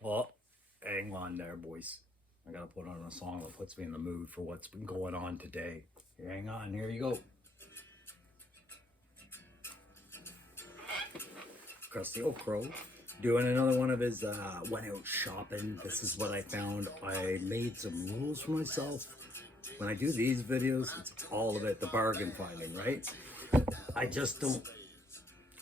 Well, hang on there, boys. I gotta put on a song that puts me in the mood for what's been going on today. Hang on, here you go. Krusty Old Crow doing another one of his went out shopping. This is what I found. I made some rules for myself. When I do these videos, it's all about the bargain finding, right? I just don't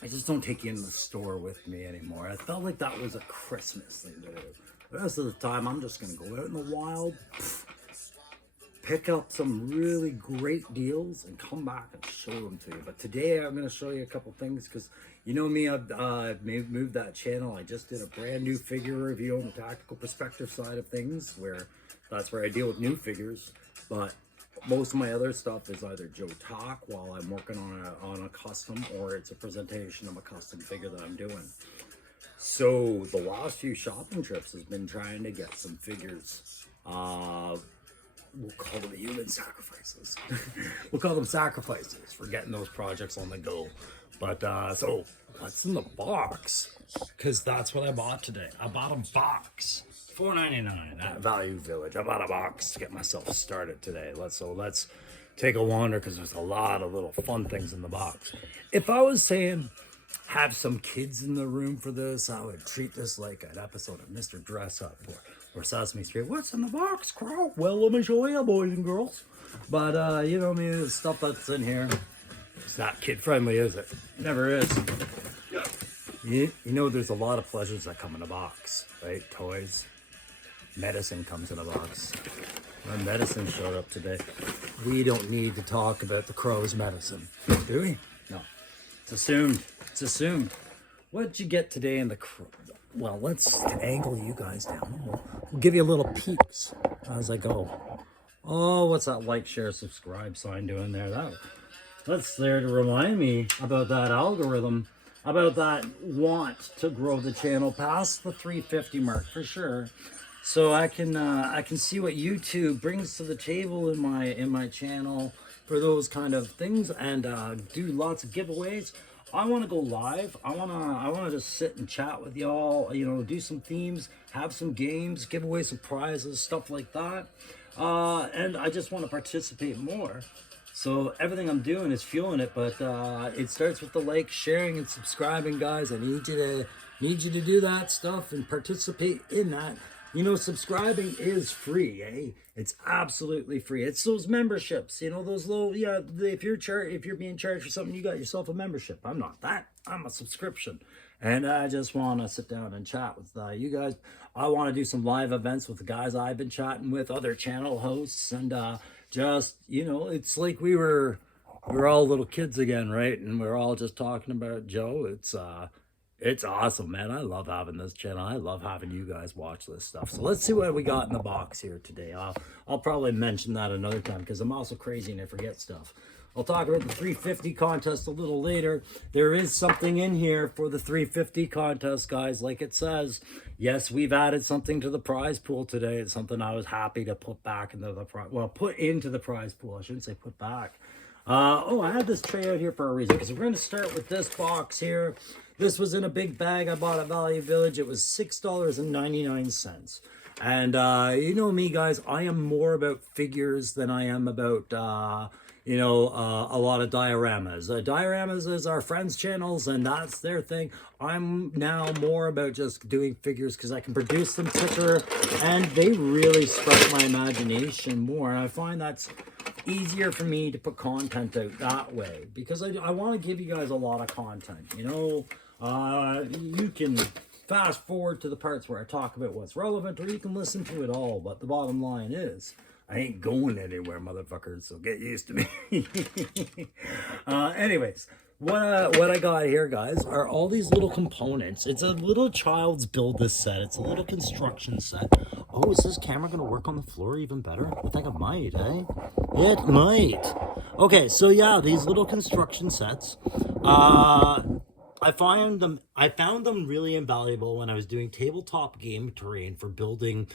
I just don't take you in the store with me anymore. I felt like that was a Christmas thing to do. The rest of the time, I'm just gonna go out in the wild, pick up some really great deals, and come back and show them to you. But today, I'm gonna show you a couple things because you know me, I've moved that channel. I just did a brand new figure review on the tactical perspective side of things, where that's where I deal with new figures. But most of my other stuff is either Joe Talk while I'm working on a custom, or it's a presentation of a custom figure that I'm doing. So the last few shopping trips has been trying to get some figures. We'll call them human sacrifices. We'll call them sacrifices for getting those projects on the go. But so what's in the box? Because that's what I bought today. I bought a box. $4.99 at Value Village. I bought a box to get myself started today. Let's take a wander because there's a lot of little fun things in the box. If I was saying have some kids in the room for this, I would treat this like an episode of Mr. Dress Up or Sesame Street. What's in the box, Crow? Well, let me show you, boys and girls. But you know me, the stuff that's in here, it's not kid friendly, is it? Never is. You know, there's a lot of pleasures that come in a box, right? Toys, medicine comes in a box. My medicine showed up today. We don't need to talk about the crow's medicine, do we? No. It's assumed. It's assumed. What'd you get today in the crow? Well, let's angle you guys down. We'll give you a little peeks as I go. Oh, what's that like, share, subscribe sign doing there? That's there to remind me about that algorithm, about that want to grow the channel past the 350 mark for sure. So I can see what YouTube brings to the table in my channel for those kind of things, and do lots of giveaways. I want to go live. I want to just sit and chat with y'all. You know, do some themes, have some games, give away some prizes, stuff like that. And I just want to participate more. So everything I'm doing is fueling it, but it starts with the like, sharing, and subscribing, guys. I need you to do that stuff and participate in that. You know, subscribing is free, eh? It's absolutely free. It's those memberships, you know, those little, yeah, if you're being charged for something, you got yourself a membership. I'm not that. I'm a subscription. And I just want to sit down and chat with you guys. I want to do some live events with the guys I've been chatting with, other channel hosts, and just, you know, it's like we're all little kids again, right? And we're all just talking about Joe. It's awesome, man. I love having this channel. I love having you guys watch this stuff. So let's see what we got in the box here today. I'll probably mention that another time because I'm also crazy and I forget stuff. I'll talk about the 350 contest a little later. There is something in here for the 350 contest, guys. Like it says, yes, we've added something to the prize pool today. It's something I was happy to put back into the put into the prize pool. I shouldn't say put back. I had this tray out here for a reason because we're going to start with this box here. This was in a big bag I bought at Value Village. It was $6.99. And you know me, guys, I am more about figures than I am about, a lot of dioramas. Dioramas is our friends' channels, and that's their thing. I'm now more about just doing figures because I can produce them quicker, and they really strike my imagination more. And I find that's easier for me to put content out that way because I want to give you guys a lot of content, you know. You can fast forward to the parts where I talk about what's relevant, or you can listen to it all, but the bottom line is I ain't going anywhere, motherfuckers, so get used to me. Anyways, what I got here, guys, are all these little components. It's a little child's build this set. It's a little construction set. Oh, is this camera gonna work on the floor even better? I think it might, eh? It might. Okay, so yeah, these little construction sets. I found them really invaluable when I was doing tabletop game terrain for building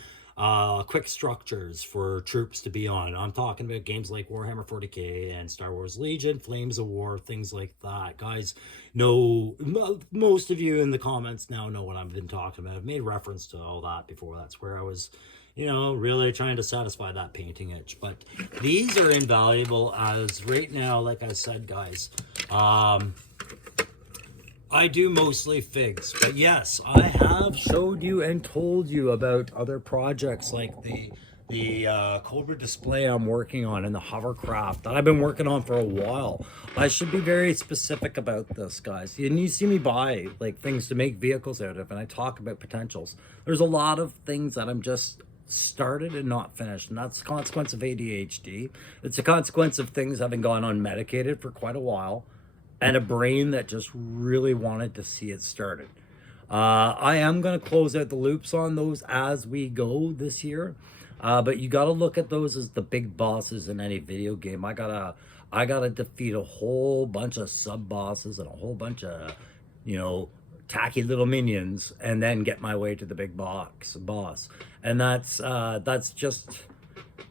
quick structures for troops to be on. I'm talking about games like Warhammer 40K and Star Wars Legion, Flames of War, things like that. Guys know, most of you in the comments now know what I've been talking about. I've made reference to all that before. That's where I was, you know, really trying to satisfy that painting itch. But these are invaluable as right now, like I said, guys. I do mostly figs, but yes, I have showed you and told you about other projects like the Cobra display I'm working on and the hovercraft that I've been working on for a while. I should be very specific about this, guys. And you see me buy like things to make vehicles out of, and I talk about potentials. There's a lot of things that I'm just started and not finished, and that's a consequence of ADHD. It's a consequence of things having gone unmedicated for quite a while and a brain that just really wanted to see it started. I am going to close out the loops on those as we go this year. But you got to look at those as the big bosses in any video game. I gotta defeat a whole bunch of sub bosses and a whole bunch of, you know, tacky little minions, and then get my way to the big boss. And that's just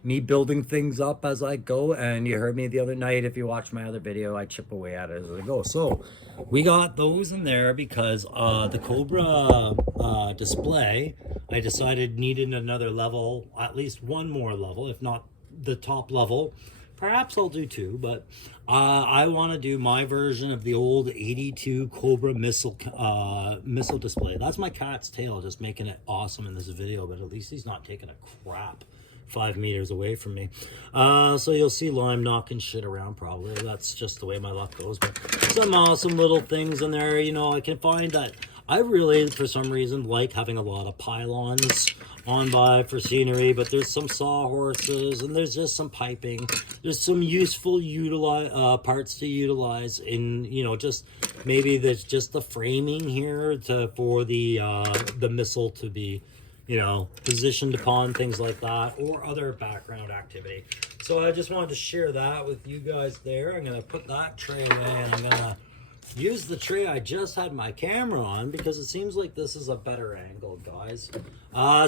me building things up as I go. And you heard me the other night, if you watch my other video, I chip away at it as I go. So we got those in there because the Cobra display, I decided needed another level, at least one more level, if not the top level. Perhaps I'll do two, but I want to do my version of the old 82 Cobra missile display. That's my cat's tail, just making it awesome in this video, but at least he's not taking a crap 5 meters away from me. So you'll see Lime knocking shit around probably. That's just the way my luck goes. But some awesome little things in there. You know, I can find that I really, for some reason, like having a lot of pylons on by for scenery, but there's some sawhorses and there's just some piping. There's some useful parts to utilize in, you know, just maybe there's just the framing here for the missile to be, you know, positioned upon, things like that, or other background activity. So I just wanted to share that with you guys there. I'm going to put that tray away, and I'm going to use the tray I just had my camera on because it seems like this is a better angle, guys.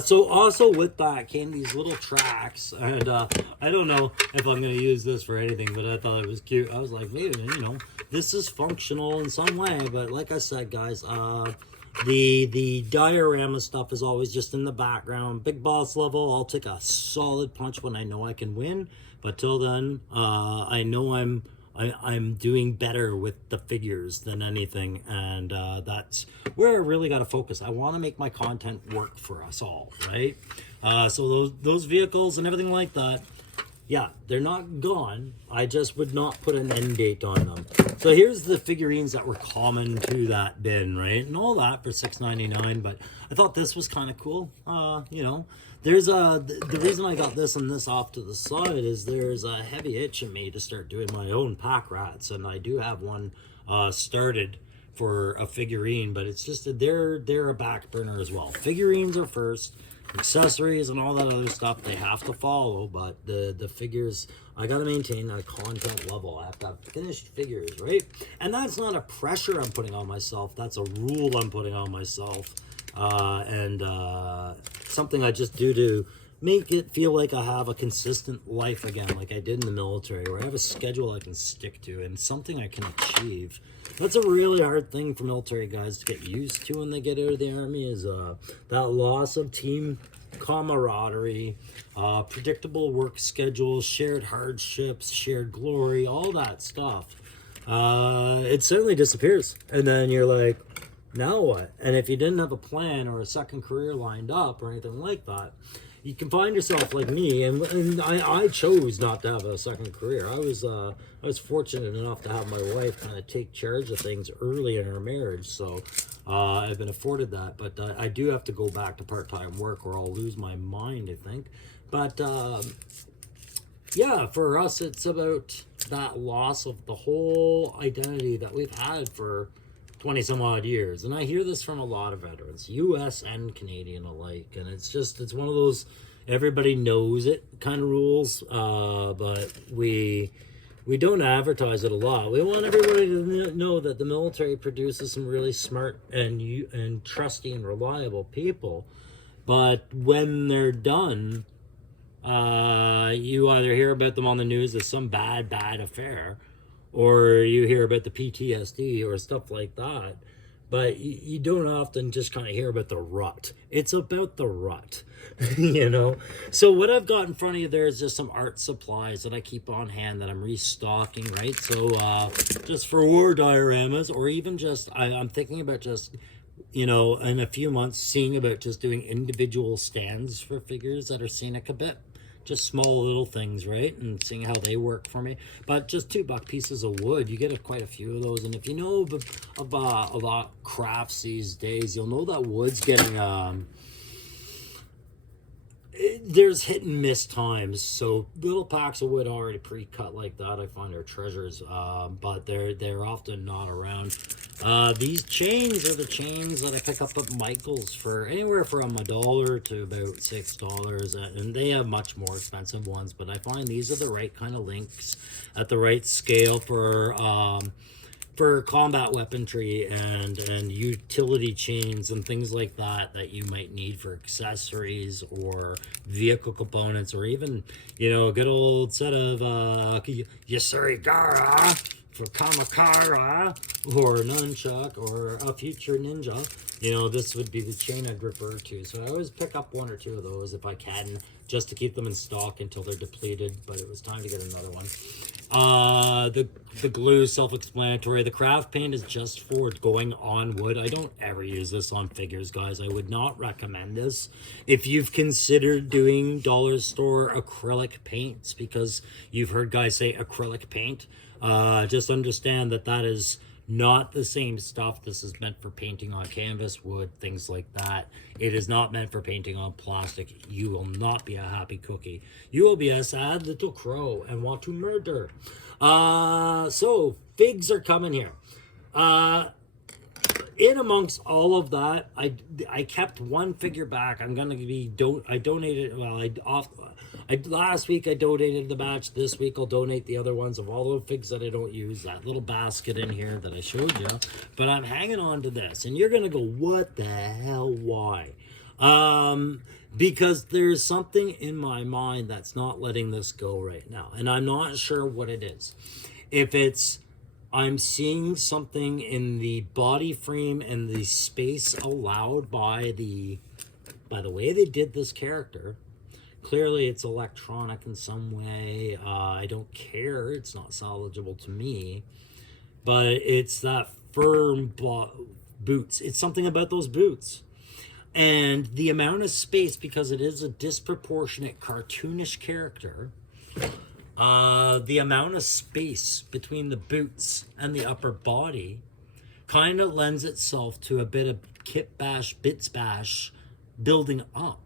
So also with that came these little tracks, and I don't know if I'm going to use this for anything, but I thought it was cute. I was like, maybe, you know, this is functional in some way, but like I said, guys, the diorama stuff is always just in the background. Big boss level, I'll take a solid punch when I know I can win, but till then, I know I'm doing better with the figures than anything, and that's where I really got to focus. I want to make my content work for us all, right? So those vehicles and everything like that, yeah, they're not gone. I just would not put an end date on them. So here's the figurines that were common to that bin, right? And all that for $6.99. But I thought this was kind of cool. You know, there's the reason I got this and this off to the side is there's a heavy itch in me to start doing my own pack rats, and I do have one started for a figurine, but it's just they're a back burner as well. Figurines are first. Accessories and all that other stuff they have to follow, but the figures, I gotta maintain a content level. I have to have finished figures, right? And that's not a pressure I'm putting on myself, that's a rule I'm putting on myself, and something I just do to make it feel like I have a consistent life again, like I did in the military, where I have a schedule I can stick to and something I can achieve. That's a really hard thing for military guys to get used to when they get out of the army, is that loss of team camaraderie, predictable work schedules, shared hardships, shared glory, all that stuff. It suddenly disappears, and then you're like, now what? And if you didn't have a plan or a second career lined up or anything like that, you can find yourself like me, and I chose not to have a second career. I was fortunate enough to have my wife kind of take charge of things early in our marriage, so I've been afforded that. But I do have to go back to part-time work, or I'll lose my mind, I think. But yeah, for us, it's about that loss of the whole identity that we've had for 20 some odd years. And I hear this from a lot of veterans, US and Canadian alike, and it's one of those everybody knows it kind of rules, but we we don't advertise it a lot. We want everybody to know that the military produces some really smart and trusty and reliable people. But when they're done, you either hear about them on the news as some bad affair, or you hear about the PTSD or stuff like that. But you don't often just kind of hear about the rut. It's about the rut, you know? So what I've got in front of you there is just some art supplies that I keep on hand that I'm restocking, right? So just for war dioramas, or even just, I'm thinking about just, you know, in a few months, seeing about just doing individual stands for figures that are scenic a bit. Just small little things, right? And seeing how they work for me. But just $2 pieces of wood, you get quite a few of those. And if you know about a lot of crafts these days, you'll know that wood's getting there's hit and miss times. So little packs of wood already pre-cut like that, I find are treasures, but they're often not around. These chains are the chains that I pick up at Michael's for anywhere from $1 to about $6, and they have much more expensive ones, but I find these are the right kind of links at the right scale for combat weaponry and utility chains and things like that you might need for accessories or vehicle components, or even, you know, a good old set of Yasuri-Gara for Kamakara or Nunchuck or a future ninja. You know, this would be the chain I'd refer to. So I always pick up 1 or 2 of those if I can, just to keep them in stock until they're depleted, but it was time to get another one. The glue, self-explanatory. The craft paint is just for going on wood. I don't ever use this on figures, guys. I would not recommend this. If you've considered doing dollar store acrylic paints, because you've heard guys say acrylic paint, just understand that that is not the same stuff. This is meant for painting on canvas, wood, things like that. It is not meant for painting on plastic. You will not be a happy cookie. You will be a sad little crow and want to murder. So figs are coming here. In amongst all of that, I kept one figure back. I'm gonna be I donated. Well, last week I donated the batch. This week I'll donate the other ones of all the figs that I don't use. That little basket in here that I showed you. But I'm hanging on to this, and you're gonna go, what the hell? Why? Because there's something in my mind that's not letting this go right now, and I'm not sure what it is. If it's I'm seeing something in the body frame and the space allowed by the way they did this character. Clearly it's electronic in some way. I don't care. It's not salvageable to me. But it's that firm boots. It's something about those boots. And the amount of space, because it is a disproportionate cartoonish character, the amount of space between the boots and the upper body kind of lends itself to a bit of kit bash, bits bash building up.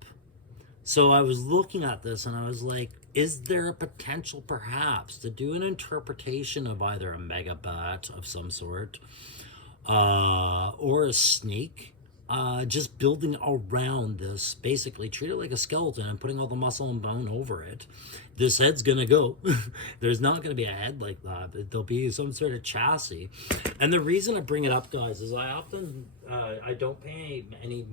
So I was looking at this and I was like, is there a potential perhaps to do an interpretation of either a Megabat of some sort or a snake? Just building around this, basically treat it like a skeleton and putting all the muscle and bone over it. This head's gonna go. There's not gonna be a head like that. There'll be some sort of chassis. And the reason I bring it up, guys, is I often I don't pay any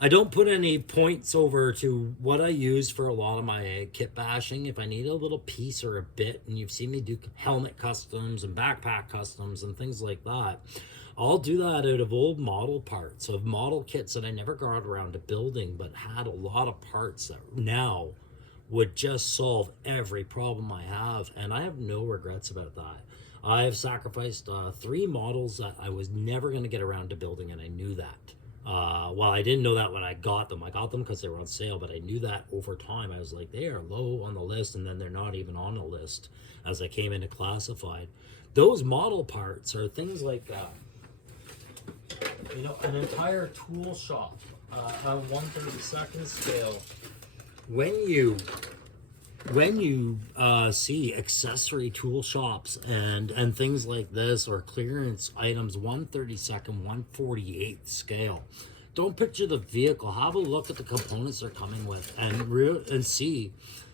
I don't put any points over to what I use for a lot of my kit bashing. If I need a little piece or a bit, and you've seen me do helmet customs and backpack customs and things like that, I'll do that out of old model parts, of model kits that I never got around to building, but had a lot of parts that now would just solve every problem I have. And I have no regrets about that. I have sacrificed 3 models that I was never going to get around to building, and I knew that. Well, I didn't know that when I got them. I got them because they were on sale, but I knew that over time. I was like, they are low on the list, and then they're not even on the list as I came into classified. Those model parts are things like you know, an entire tool shop on 1/32 scale. When you see accessory tool shops and things like this, or clearance items 1/32, 1/48 scale, don't picture the vehicle. Have a look at the components they're coming with and see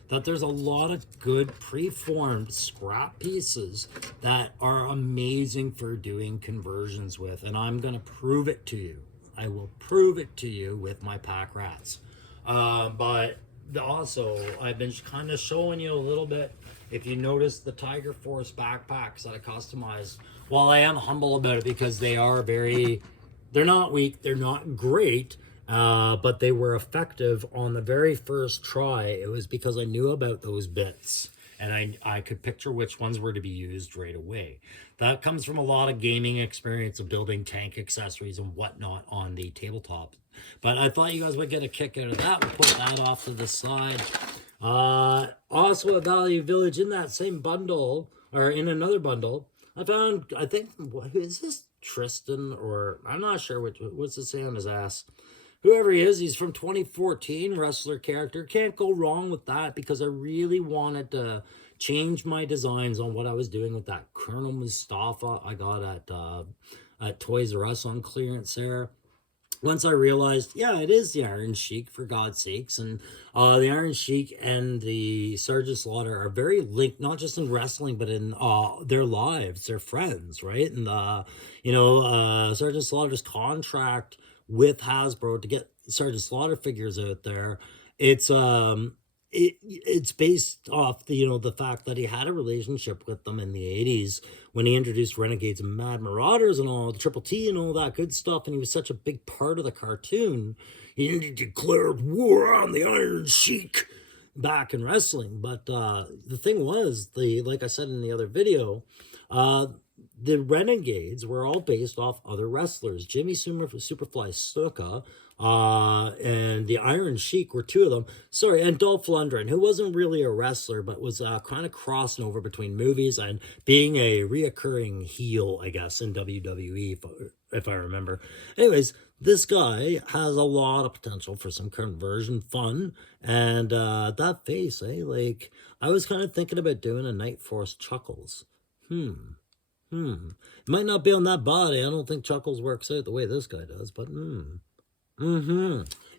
that there's a lot of good preformed scrap pieces that are amazing for doing conversions with, and I'm gonna prove it to you. I will prove it to you with my pack rats. But also, I've been kind of showing you a little bit. If you notice the Tiger Force backpacks that I customized, while I am humble about it because they are they're not weak, they're not great, but they were effective on the very first try. It was because I knew about those bits and I could picture which ones were to be used right away. That comes from a lot of gaming experience of building tank accessories and whatnot on the tabletop. But I thought you guys would get a kick out of that. We'll put that off to the side. Also at Value Village, in that same bundle, or in another bundle, I found, I think, is this Tristan, or I'm not sure what's it say on his ass. Whoever he is, he's from 2014, wrestler character. Can't go wrong with that because I really wanted to change my designs on what I was doing with that Colonel Mustafa I got at Toys R Us on clearance there. Once I realized, yeah, it is the Iron Sheik, for God's sakes. And the Iron Sheik and the Sergeant Slaughter are very linked, not just in wrestling, but in their lives. They're friends, right? And, Sergeant Slaughter's contract with Hasbro to get Sergeant Slaughter figures out there, it's based off the fact that he had a relationship with them in the 80s when he introduced Renegades and Mad Marauders and all the Triple T and all that good stuff, and he was such a big part of the cartoon. He declared war on the Iron Sheik back in wrestling. But the thing was, like I said in the other video, the Renegades were all based off other wrestlers. Jimmy Superfly Snuka and the Iron Sheik were two of them. Sorry, and Dolph Lundgren, who wasn't really a wrestler, but was kind of crossing over between movies and being a reoccurring heel, I guess, in WWE, if I remember. Anyways, this guy has a lot of potential for some conversion fun. And that face, like, I was kind of thinking about doing a Night Force Chuckles. Might not be on that body. I don't think Chuckles works out the way this guy does, but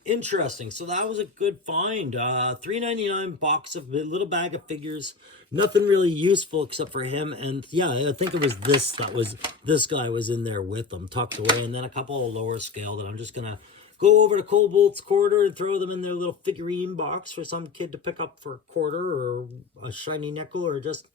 interesting. So that was a good find. $3.99 box of a little bag of figures. Nothing really useful except for him. And yeah, I think it was this guy was in there with them, tucked away, and then a couple of lower scale that I'm just gonna go over to Cobolt's Quarter and throw them in their little figurine box for some kid to pick up for a quarter or a shiny nickel, or just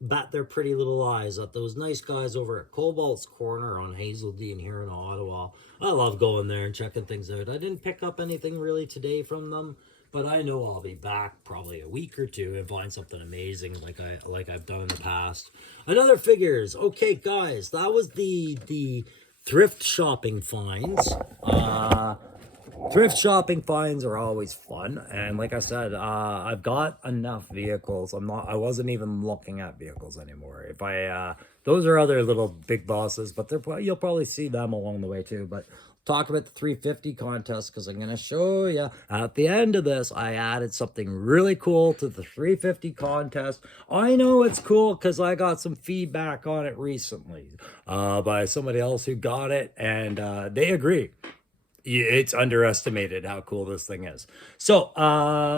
bat their pretty little eyes at those nice guys over at Cobalt's Corner on Hazeldean here in Ottawa. I love going there and checking things out. I didn't pick up anything really today from them, but I know I'll be back probably a week or two and find something amazing like I've done in the past. Another figures. Okay, guys, that was the thrift shopping finds. Thrift shopping finds are always fun, and like I said, I've got enough vehicles. I wasn't even looking at vehicles anymore. Those are other little big bosses, but you'll probably see them along the way too. But talk about the 350 contest, because I'm gonna show you at the end of this. I added something really cool to the 350 contest. I know it's cool because I got some feedback on it recently by somebody else who got it, and they agree. It's underestimated how cool this thing is. So,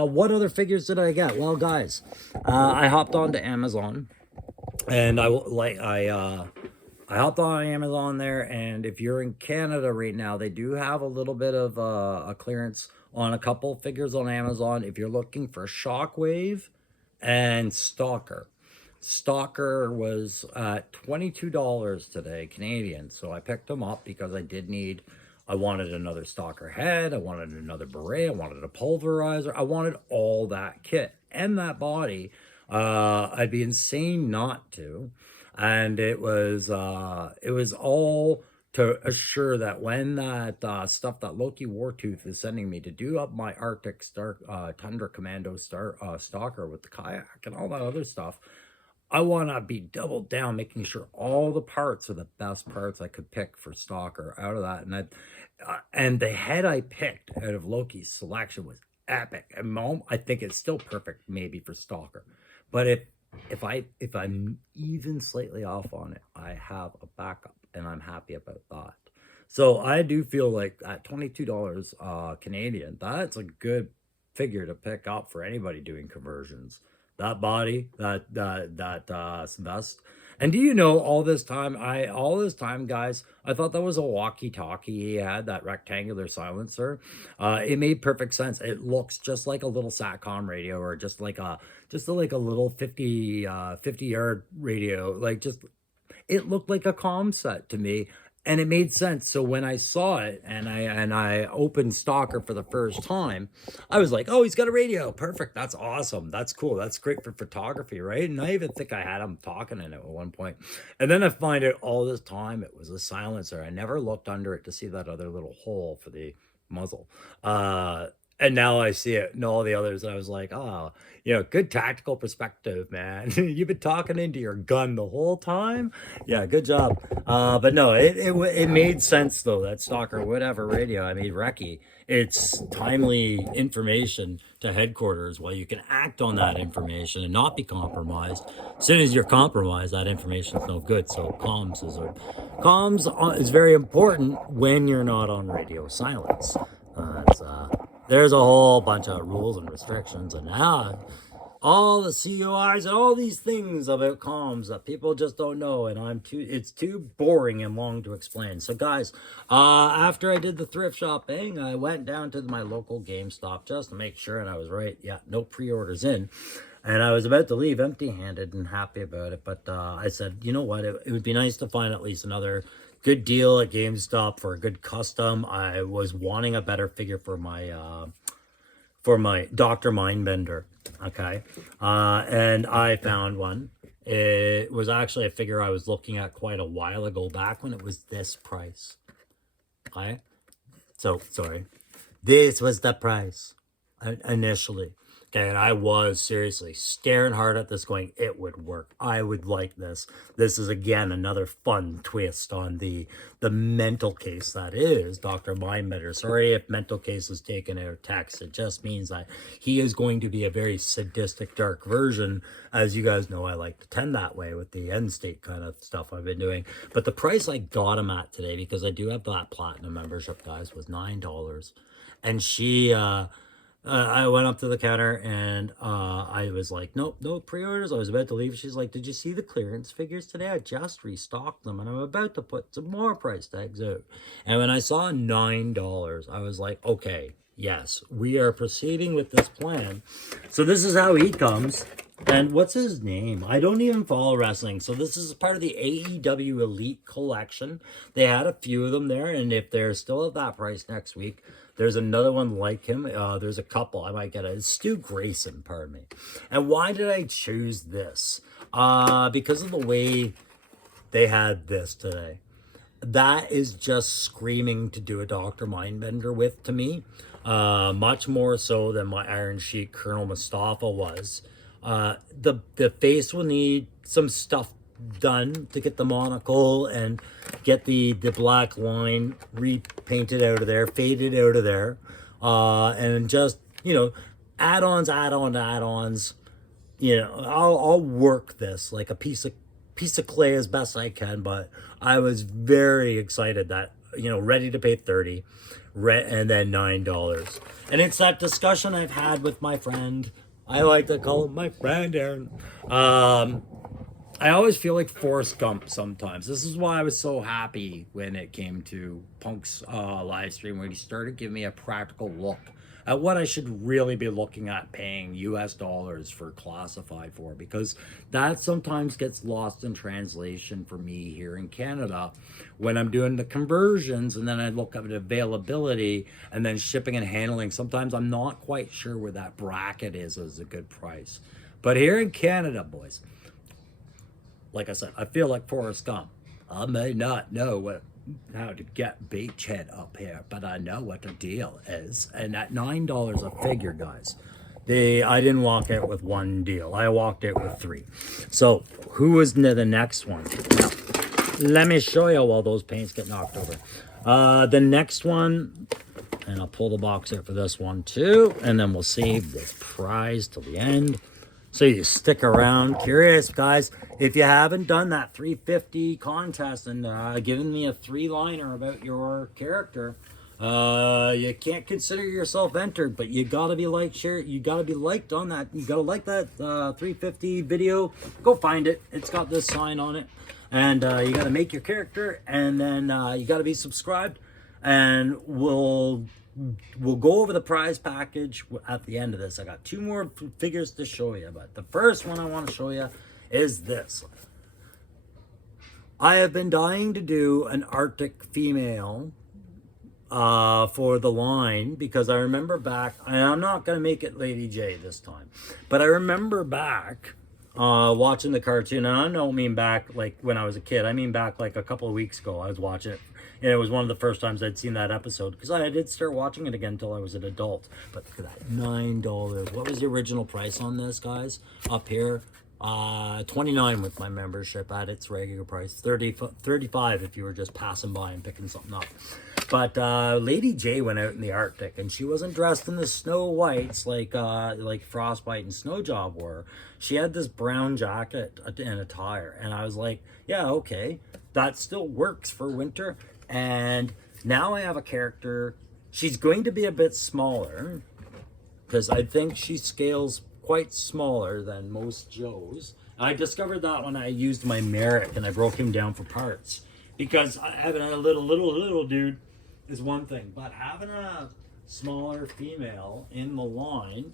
what other figures did I get? Well, guys, I hopped onto Amazon, and I hopped on Amazon there. And if you're in Canada right now, they do have a little bit of a clearance on a couple figures on Amazon. If you're looking for Shockwave and Stalker. Stalker was $22 today, Canadian. So I picked them up because I wanted another Stalker head, I wanted another beret, I wanted a pulverizer, I wanted all that kit and that body. I'd be insane not to. And it was all to assure that when that stuff that Loki Wartooth is sending me to do up my Arctic Tundra Commando Stalker with the kayak and all that other stuff, I want to be doubled down, making sure all the parts are the best parts I could pick for Stalker out of that. And the head I picked out of Loki's selection was epic. And I think it's still perfect maybe for Stalker. But if I'm even slightly off on it, I have a backup, and I'm happy about that. So I do feel like at $22 Canadian, that's a good figure to pick up for anybody doing conversions. That body, that vest. And do you know all this time, guys, I thought that was a walkie-talkie he had, that rectangular silencer. It made perfect sense. It looks just like a little SATCOM radio, or just like a little 50-yard radio. Like, just, it looked like a comm set to me, and it made sense. So when I saw it and I opened Stalker for the first time, I was like, "Oh, he's got a radio. Perfect. That's awesome. That's cool. That's great for photography, right?" And I even think I had him talking in it at one point. And then I find out all this time it was a silencer. I never looked under it to see that other little hole for the muzzle. And now I see it and all the others. And I was like, "Oh, good tactical perspective, man. You've been talking into your gun the whole time. Yeah, good job." But no, it made sense though. That Stalker, whatever radio. I mean, Recce. It's timely information to headquarters. While you can act on that information and not be compromised. As soon as you're compromised, that information is no good. So comms is very important when you're not on radio silence. There's a whole bunch of rules and restrictions, and now all the COIs and all these things about comms that people just don't know, and it's too boring and long to explain. So guys, after I did the thrift shopping, I went down to my local GameStop just to make sure, and I was right. Yeah, no pre-orders in. And I was about to leave empty-handed and happy about it, but I said, you know what, it would be nice to find at least another good deal at GameStop for a good custom. I was wanting a better figure for my Dr. Mindbender, okay? And I found one. It was actually a figure I was looking at quite a while ago, back when it was this price, okay? So, sorry. This was the price initially. Okay, and I was seriously staring hard at this going, it would work. I would like this. This is, again, another fun twist on the mental case that is Dr. Mindbender. Sorry if mental case is taken out of text. It just means that he is going to be a very sadistic, dark version. As you guys know, I like to tend that way with the end state kind of stuff I've been doing. But the price I got him at today, because I do have that platinum membership, guys, was $9. And she... I went up to the counter and I was like, nope, no pre-orders. I was about to leave. She's like, did you see the clearance figures today? I just restocked them and I'm about to put some more price tags out. And when I saw $9, I was like, okay, yes, we are proceeding with this plan. So this is how he comes. And what's his name? I don't even follow wrestling. So this is part of the AEW Elite Collection. They had a few of them there. And if they're still at that price next week, there's another one like him. There's a couple. I might get it. It's Stu Grayson, pardon me. And why did I choose this? Because of the way they had this today. That is just screaming to do a Dr. Mindbender with to me. Much more so than my Iron Sheik Colonel Mustafa was. The face will need some stuff done to get the monocle and get the black line repainted out of there, faded out of there, and just add-ons. I'll work this like a piece of clay as best I can. But I was very excited that ready to pay $30, and then $9, and it's that discussion I've had with my friend. I like to call him my friend Aaron. I always feel like Forrest Gump sometimes. This is why I was so happy when it came to Punk's live stream, when he started giving me a practical look at what I should really be looking at paying US dollars for classified for, because that sometimes gets lost in translation for me here in Canada when I'm doing the conversions, and then I look at availability and then shipping and handling. Sometimes I'm not quite sure where that bracket is as a good price. But here in Canada, boys, like I said, I feel like Forrest Gump. I may not know how to get Beachhead up here, but I know what the deal is. And at $9 a figure, guys, I didn't walk out with one deal. I walked out with 3. So who was the next one? Now, let me show you while those paints get knocked over. The next one, and I'll pull the box out for this one too, and then we'll save this prize till the end. So you stick around. Curious, guys, if you haven't done that 350 contest and given me a 3-liner about your character, You can't consider yourself entered, but you gotta be liked, share. You gotta be liked on that. You gotta like that 350 video. Go find it. It's got this sign on it, and you gotta make your character, and then you gotta be subscribed, and we'll go over the prize package at the end of this. I got 2 more figures to show you, but the first one I want to show you is this. I have been dying to do an Arctic female for the line, because I remember back, and I'm not going to make it Lady J this time, but I remember back watching the cartoon, and I don't mean back like when I was a kid, I mean back like a couple of weeks ago. I was watching it, and it was one of the first times I'd seen that episode, because I did start watching it again until I was an adult. But look at that, $9. What was the original price on this, guys? Up here, $29 with my membership at its regular price, $35 if you were just passing by and picking something up. But Lady J went out in the Arctic, and she wasn't dressed in the Snow Whites like Frostbite and Snowjob were. She had this brown jacket and attire, and I was like, yeah, okay, that still works for winter. And now I have a character. She's going to be a bit smaller, because I think she scales quite smaller than most Joes. I discovered that when I used my Merrick and I broke him down for parts, because having a little dude is one thing, but having a smaller female in the line,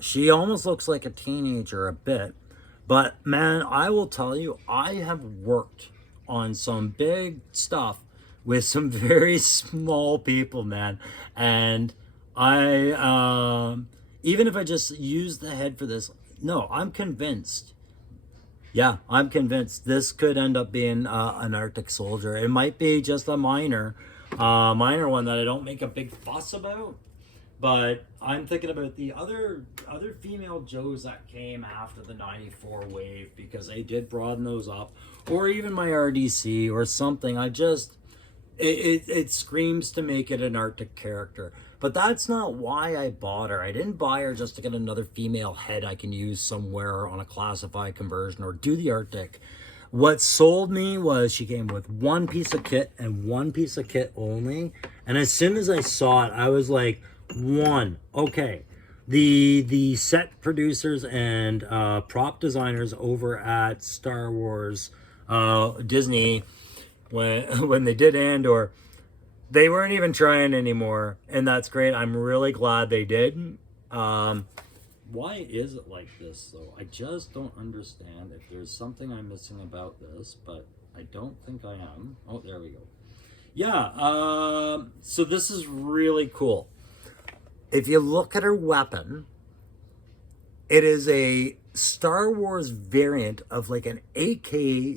she almost looks like a teenager a bit. But man, I will tell you, I have worked on some big stuff with some very small people, man. And I, even if I just use the head for this, no, I'm convinced. Yeah, I'm convinced this could end up being an Arctic soldier. It might be just a minor one that I don't make a big fuss about. But I'm thinking about the other female Joes that came after the 94 wave, because they did broaden those up, or even my RDC or something. I just, it screams to make it an Arctic character. But that's not why I bought her. I didn't buy her just to get another female head I can use somewhere on a classified conversion or do the Arctic. What sold me was she came with 1 piece of kit and 1 piece of kit only. And as soon as I saw it, I was like, okay. The set producers and prop designers over at Star Wars Disney, when they did Andor, they weren't even trying anymore, and that's great. I'm really glad they did. Why is it like this, though? I just don't understand. If there's something I'm missing about this, but I don't think I am. Oh, there we go. Yeah, so this is really cool. If you look at her weapon, it is a Star Wars variant of like an AK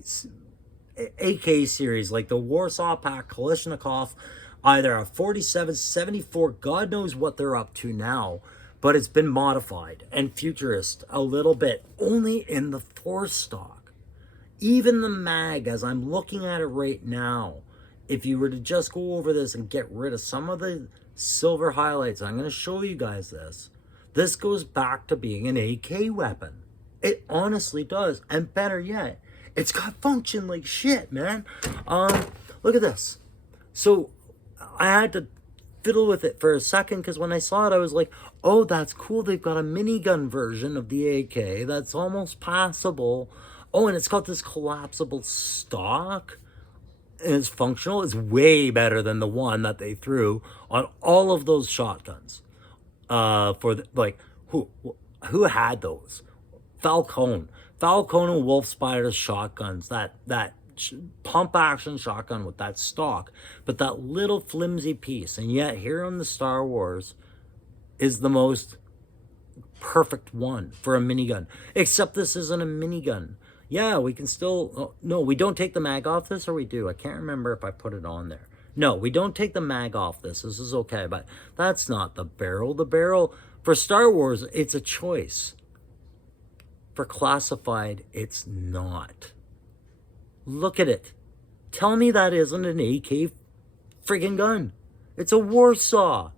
series, like the Warsaw Pact Kalashnikov, either a 47, 74, God knows what they're up to now, but it's been modified and futurist a little bit, only in the Force stock. Even the mag, as I'm looking at it right now, if you were to just go over this and get rid of some of the silver highlights, I'm going to show you guys this goes back to being an AK weapon. It honestly does. And better yet, it's got function like shit, man. Look at this. So I had to fiddle with it for a second, because when I saw it, I was like, oh, that's cool. They've got a minigun version of the AK that's almost passable. Oh, and it's got this collapsible stock. And it's functional. It's way better than the one that they threw on all of those shotguns. Who had those? Falcone and Wolf Spider's shotguns. That pump action shotgun with that stock, but that little flimsy piece. And yet here on the Star Wars is the most perfect one for a minigun. Except this isn't a minigun. Yeah, we can still... no, we don't take the mag off this, or we do? I can't remember if I put it on there. No, we don't take the mag off this. This is okay, but that's not the barrel. The barrel, for Star Wars, it's a choice. For classified, it's not. Look at it. Tell me that isn't an AK friggin' gun. It's a Warsaw.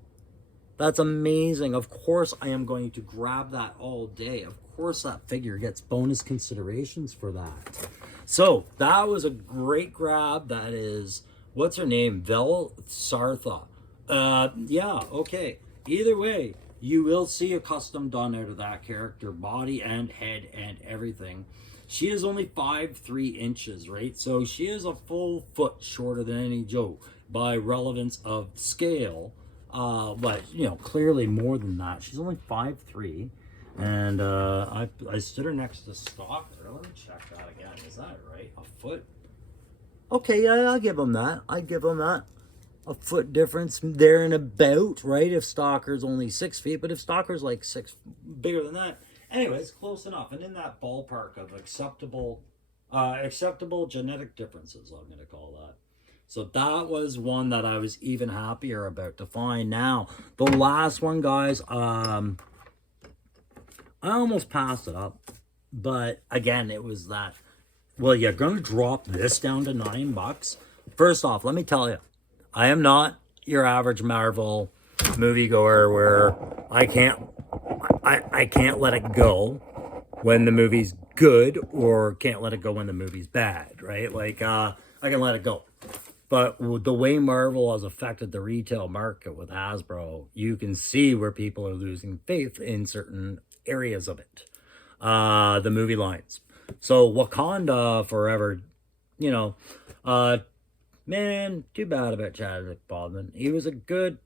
That's amazing. Of course, I am going to grab that all day. Of course, that figure gets bonus considerations for that. So that was a great grab. That is, what's her name? Vel Sartha. Yeah, okay. Either way, you will see a custom done out of that character, body and head and everything. She is only 5'3" right? So she is a full foot shorter than any Joe by relevance of scale. But you know, clearly more than that. She's only 5'3". And I stood her next to Stalker. Let me check that again. Is that right? A foot? Okay, yeah, I'll give him that. I'd give him that. A foot difference there and about, right? If Stalker's only 6 feet, but if Stalker's like bigger than that, anyways, close enough. And in that ballpark of acceptable genetic differences, I'm gonna call that. So that was one that I was even happier about to find. Now, the last one, guys, I almost passed it up, but again, it was that. Well, you're gonna drop this down to $9. First off, let me tell you, I am not your average Marvel moviegoer where I can't let it go when the movie's good, or can't let it go when the movie's bad, right? Like I can let it go. But the way Marvel has affected the retail market with Hasbro, you can see where people are losing faith in certain areas of it. The movie lines. So Wakanda Forever, you know, man, too bad about Chadwick Boseman. He was a good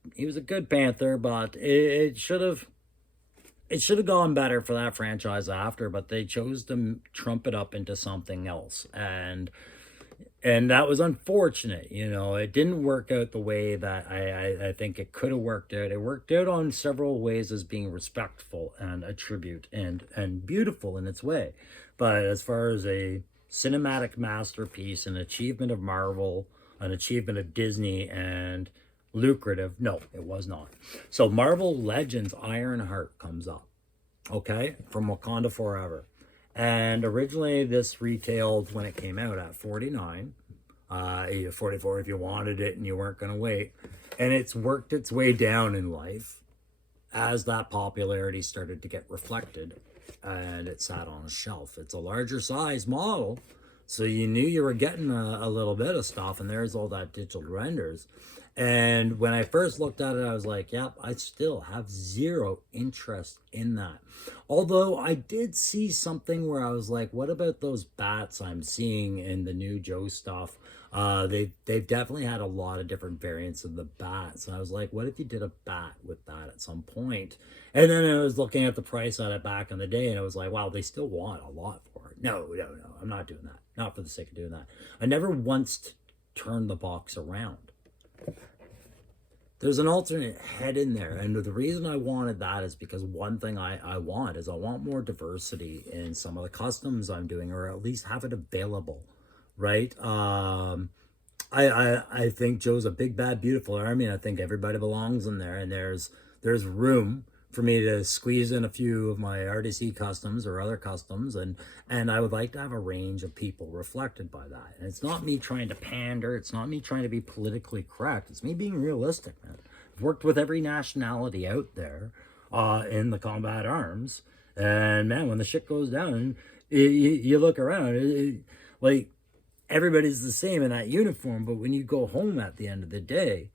Panther, but it should have gone better for that franchise after, but they chose to trump it up into something else. And that was unfortunate. You know, it didn't work out the way that I think it could have worked out. It worked out on several ways as being respectful and a tribute and beautiful in its way. But as far as a cinematic masterpiece, an achievement of Marvel, an achievement of Disney, and lucrative, no, it was not. So Marvel Legends Ironheart comes up, okay, from Wakanda Forever. And originally this retailed when it came out at $49, 44 if you wanted it and you weren't going to wait. And it's worked its way down in life as that popularity started to get reflected, and it sat on a shelf. It's a larger size model, so you knew you were getting a little bit of stuff, and there's all that digital renders. And when I first looked at it, I was like, yep, I still have zero interest in that. Although I did see something where I was like, what about those bats I'm seeing in the new Joe stuff? They've definitely had a lot of different variants of the bats. And I was like, what if you did a bat with that at some point? And then I was looking at the price on it back in the day, and I was like, wow, they still want a lot for it. No, I'm not doing that. Not for the sake of doing that. I never once turned the box around. There's an alternate head in there, and the reason I wanted that is because one thing I want more diversity in some of the customs I'm doing, or at least have it available, right? I think Joe's a big bad beautiful army, and I think everybody belongs in there, and there's room for me to squeeze in a few of my RDC customs or other customs, and I would like to have a range of people reflected by that. And it's not me trying to pander, it's not me trying to be politically correct, it's me being realistic, man. I've worked with every nationality out there in the combat arms, and man, when the shit goes down, you look around, like everybody's the same in that uniform, but when you go home at the end of the day,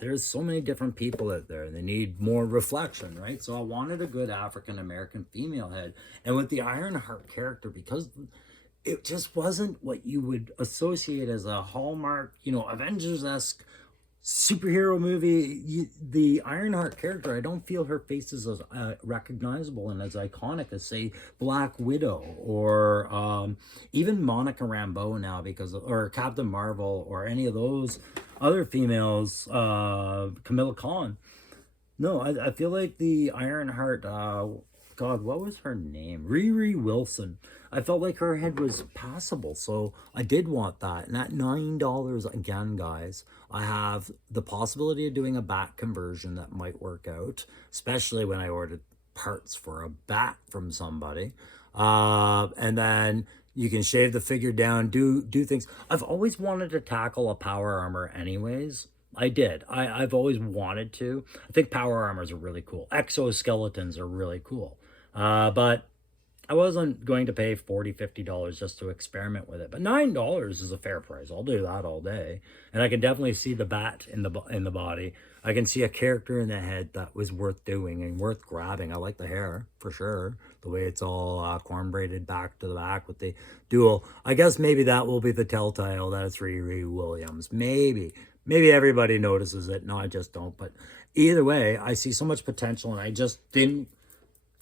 there's so many different people out there, and they need more reflection, right? So I wanted a good African-American female head. And with the Ironheart character, because it just wasn't what you would associate as a Hallmark, you know, Avengers-esque superhero movie. The Ironheart character, I don't feel her face is as recognizable and as iconic as, say, Black Widow, or even Monica Rambeau now, or Captain Marvel, or any of those other females, Camilla Khan. No, I feel like the Ironheart, God, what was her name? Riri Wilson. I felt like her head was passable, so I did want that. And at $9 again, guys, I have the possibility of doing a bat conversion that might work out, especially when I ordered parts for a bat from somebody. And then you can shave the figure down, do things. I've always wanted to tackle a power armor anyways. I did. I've always wanted to. I think power armors are really cool. Exoskeletons are really cool. But I wasn't going to pay $40-50 just to experiment with it, but $9 is a fair price. I'll do that all day, and I can definitely see the bat in the body. I can see a character in the head that was worth doing and worth grabbing. I like the hair for sure, the way it's all corn braided back to the back with the dual. I guess maybe that will be the telltale that it's Riri Williams. Maybe everybody notices it. No, I just don't. But either way, I see so much potential, and I just didn't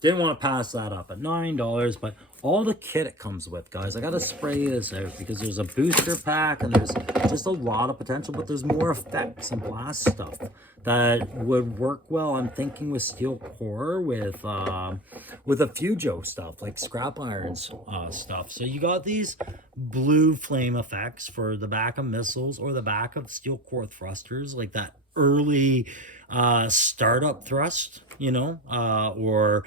want to pass that up at $9. But all the kit it comes with, guys, I got to spray this out because there's a booster pack and there's just a lot of potential, but there's more effects and blast stuff that would work well. I'm thinking with steel core, with a Fujo stuff like scrap irons stuff. So you got these blue flame effects for the back of missiles or the back of steel core thrusters, like that early startup thrust, or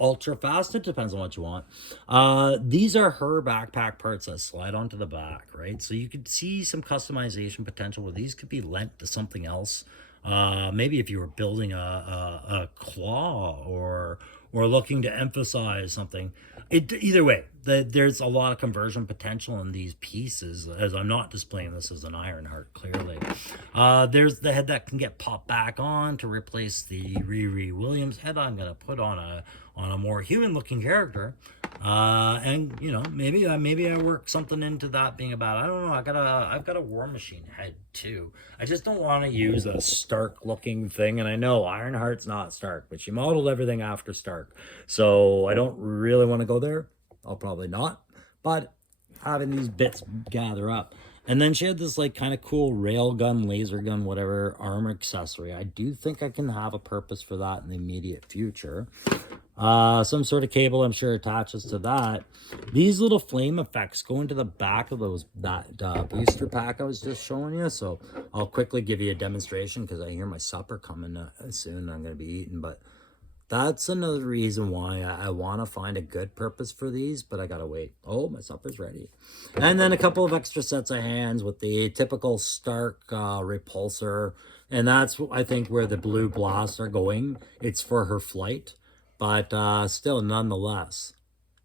ultra fast. It depends on what you want. These are her backpack parts that slide onto the back, right? So you could see some customization potential where these could be lent to something else. Maybe if you were building a claw or looking to emphasize something. Either way, there's a lot of conversion potential in these pieces, as I'm not displaying this as an Ironheart, clearly. There's the head that can get popped back on to replace the Riri Williams head. I'm going to put on a more human-looking character. And, maybe I work something into that being about, I don't know, I've got a War Machine head, too. I just don't want to use a Stark-looking thing, and I know Ironheart's not Stark, but she modeled everything after Stark. So I don't really want to go there. I'll probably not, but having these bits gather up. And then she had this like kind of cool railgun, laser gun, whatever arm accessory. I do think I can have a purpose for that in the immediate future. Some sort of cable, I'm sure, attaches to that. These little flame effects go into the back of that booster pack I was just showing you. So I'll quickly give you a demonstration because I hear my supper coming soon. I'm going to be eating, but that's another reason why I want to find a good purpose for these, but I gotta wait. Oh, my supper's ready. And then a couple of extra sets of hands with the typical Stark repulsor. And that's, I think, where the blue blasts are going. It's for her flight, but still, nonetheless,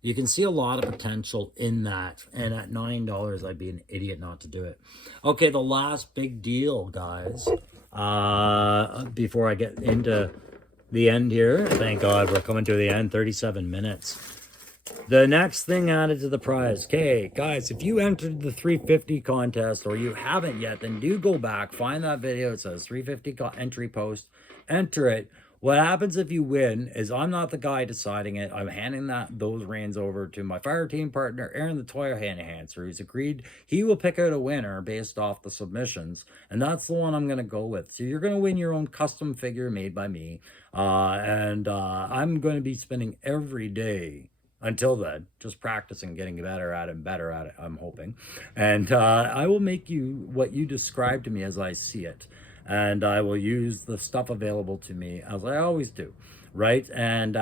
you can see a lot of potential in that. And at $9, I'd be an idiot not to do it. Okay, the last big deal, guys, before I get into the end here. Thank God we're coming to the end. 37 minutes. The next thing added to the prize. Okay, guys, if you entered the 350 contest or you haven't yet, then do go back, find that video. It says 350 entry post, enter it. What happens if you win is I'm not the guy deciding it. I'm handing those reins over to my fire team partner, Aaron the Toy Enhancer, who's agreed he will pick out a winner based off the submissions. And that's the one I'm going to go with. So you're going to win your own custom figure made by me. And I'm going to be spending every day until then just practicing, getting better at it, I'm hoping. And I will make you what you describe to me as I see it. And I will use the stuff available to me as I always do, right? And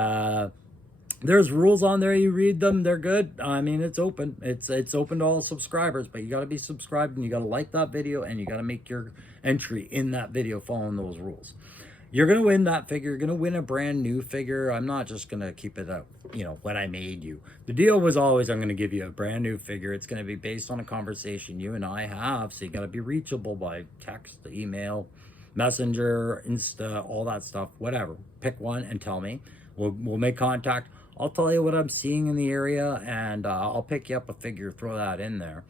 there's rules on there. You read them, they're good. I mean, it's open. It's open to all subscribers, but you got to be subscribed and you got to like that video and you got to make your entry in that video following those rules. You're going to win that figure. You're going to win a brand new figure. I'm not just going to keep it up, what I made you. The deal was always I'm going to give you a brand new figure. It's going to be based on a conversation you and I have. So you got to be reachable by text, email, messenger, Insta, all that stuff, whatever. Pick one and tell me. We'll make contact. I'll tell you what I'm seeing in the area and I'll pick you up a figure, throw that in there.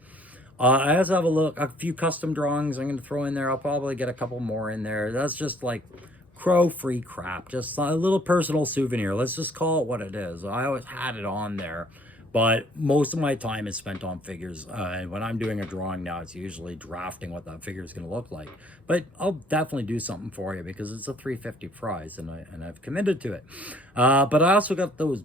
I also have a few custom drawings I'm going to throw in there. I'll probably get a couple more in there. That's just like crow-free crap, just a little personal souvenir. Let's just call it what it is. I always had it on there, but most of my time is spent on figures. And when I'm doing a drawing now, it's usually drafting what that figure is going to look like. But I'll definitely do something for you because it's a 350 prize, and I've committed to it. But I also got those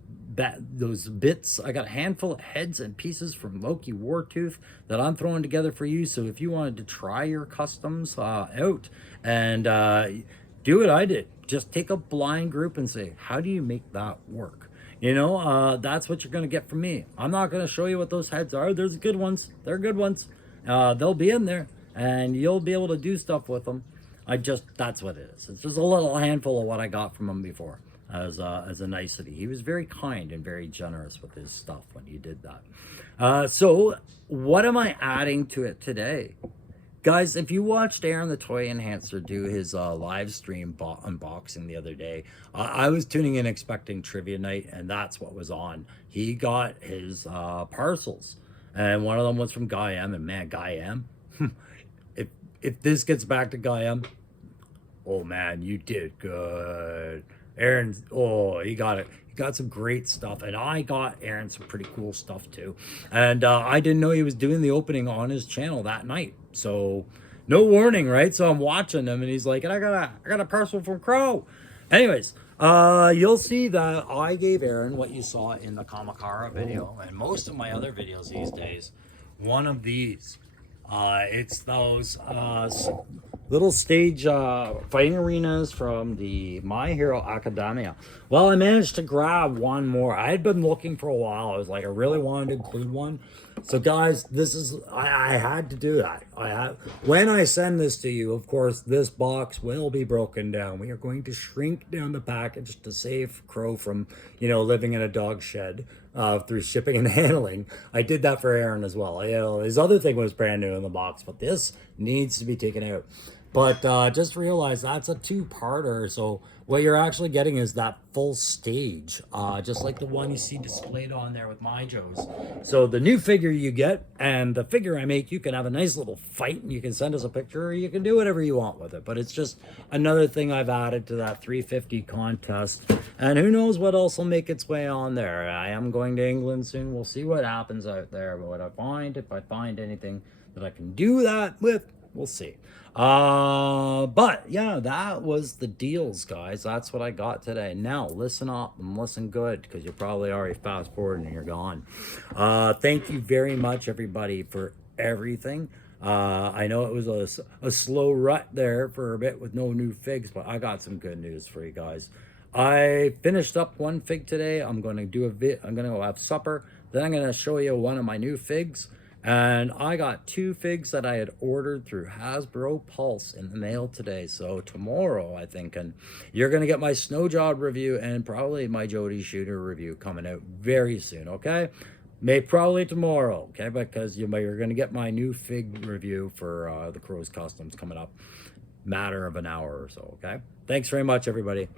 bits. I got a handful of heads and pieces from Loki Wartooth that I'm throwing together for you. So if you wanted to try your customs out and do what I did. Just take a blind group and say, how do you make that work? That's what you're going to get from me. I'm not going to show you what those heads are. There's good ones. They're good ones. They'll be in there and you'll be able to do stuff with them. That's what it is. It's just a little handful of what I got from them before. as a nicety. He was very kind and very generous with his stuff when he did that. So what am I adding to it today? Guys, if you watched Aaron the Toy Enhancer do his live stream unboxing the other day, I was tuning in expecting trivia night, and that's what was on. He got his parcels, and one of them was from Guy M. And man, Guy M, if this gets back to Guy M, oh man, you did good. Aaron, oh, he got it. He got some great stuff, and I got Aaron some pretty cool stuff too. And I didn't know he was doing the opening on his channel that night, so no warning, right? So I'm watching him, and he's like, "And I got a parcel from Crow." Anyways, you'll see that I gave Aaron what you saw in the Kamakara video, and most of my other videos these days, one of these. It's those little stage fighting arenas from the My Hero Academia. Well, I managed to grab one more. I had been looking for a while. I was like, I really wanted to include one. So guys, this is, I had to do that. When I send this to you, of course, this box will be broken down. We are going to shrink down the package to save Crow from, living in a dog shed through shipping and handling. I did that for Aaron as well. His other thing was brand new in the box, but this needs to be taken out. But just realize that's a two-parter. So what you're actually getting is that full stage, just like the one you see displayed on there with my Joes. So the new figure you get and the figure I make, you can have a nice little fight, and you can send us a picture, or you can do whatever you want with it. But it's just another thing I've added to that 350 contest. And who knows what else will make its way on there. I am going to England soon. We'll see what happens out there. But what I find, if I find anything that I can do that with, we'll see. But yeah, that was the deals, guys. That's what I got today. Now listen up and listen good, because you're probably already fast forward and you're gone. Thank you very much, everybody, for everything. I know it was a slow rut there for a bit with no new figs, but I got some good news for you guys. I finished up one fig today. I'm going to do I'm going to go have supper. Then I'm going to show you one of my new figs. And I got 2 figs that I had ordered through Hasbro Pulse in the mail today. So tomorrow, I think, and you're going to get my Snow Job review and probably my Jody Shooter review coming out very soon, okay? Probably tomorrow, okay? Because you're going to get my new fig review for the Crows Customs coming up. Matter of an hour or so, okay? Thanks very much, everybody.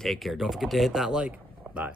Take care. Don't forget to hit that like. Bye.